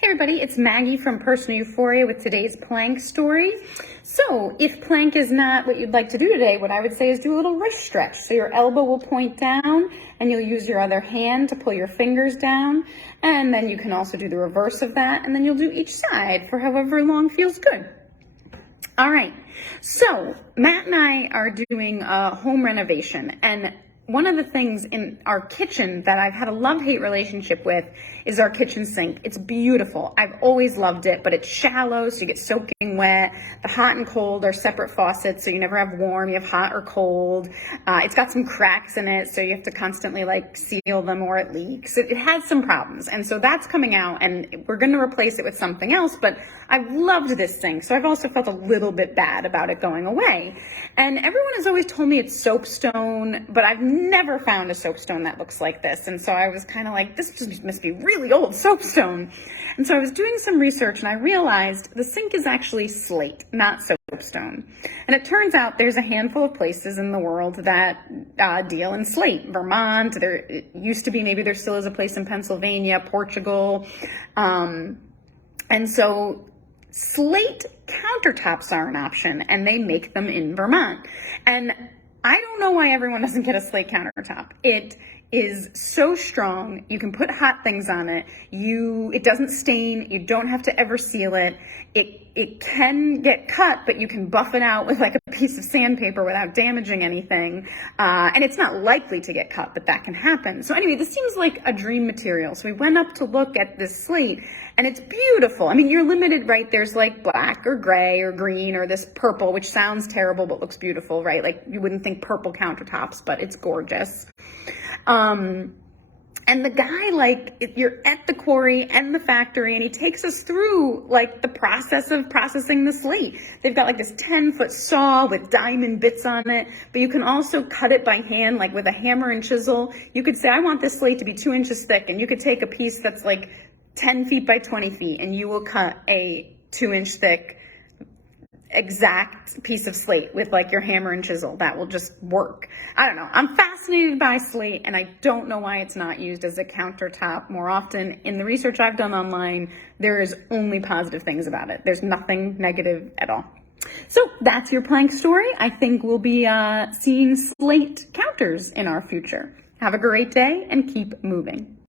Hey everybody, it's Maggie from Personal Euphoria with today's plank story. So if plank is not what you'd like to do today, what I would say is do a little wrist stretch. So your elbow will point down and you'll use your other hand to pull your fingers down. And then you can also do the reverse of that. And then you'll do each side for however long feels good. All right, so Matt and I are doing a home renovation, and one of the things in our kitchen that I've had a love-hate relationship with is our kitchen sink. It's beautiful. I've always loved it, but it's shallow, so you get soaking wet. The hot and cold are separate faucets, so you never have warm. You have hot or cold. It's got some cracks in it, so you have to constantly seal them or it leaks. It has some problems, and so that's coming out, and we're going to replace it with something else, but I've loved this sink, so I've also felt a little bit bad about it going away. And everyone has always told me it's soapstone, but I've never found a soapstone that looks like this. And so I was kind of like, this just must be really old soapstone. And so I was doing some research and I realized the sink is actually slate, not soapstone. And it turns out there's a handful of places in the world that deal in slate. Vermont, there used to be, maybe there still is a place in Pennsylvania, Portugal. And so slate countertops are an option, and they make them in Vermont. And I don't know why everyone doesn't get a slate countertop. It is so strong. You can put hot things on it. It doesn't stain. You don't have to ever seal it. It can get cut, but you can buff it out with a piece of sandpaper without damaging anything. And it's not likely to get cut, but that can happen. So anyway, this seems like a dream material. So we went up to look at this slate, and it's beautiful. I mean, you're limited, right? There's black or gray or green or this purple, which sounds terrible but looks beautiful, right? You wouldn't think purple countertops, but it's gorgeous. And the guy, you're at the quarry and the factory, and he takes us through the process of processing the slate. They've got this 10-foot saw with diamond bits on it, but you can also cut it by hand, with a hammer and chisel. You could say, I want this slate to be 2 inches thick, and you could take a piece that's 10 feet by 20 feet, and you will cut a 2-inch thick exact piece of slate with your hammer and chisel. That will just work. I don't know. I'm fascinated by slate, and I don't know why it's not used as a countertop more often. In the research I've done online, there is only positive things about it. There's nothing negative at all. So that's your plank story. I think we'll be seeing slate counters in our future. Have a great day and keep moving.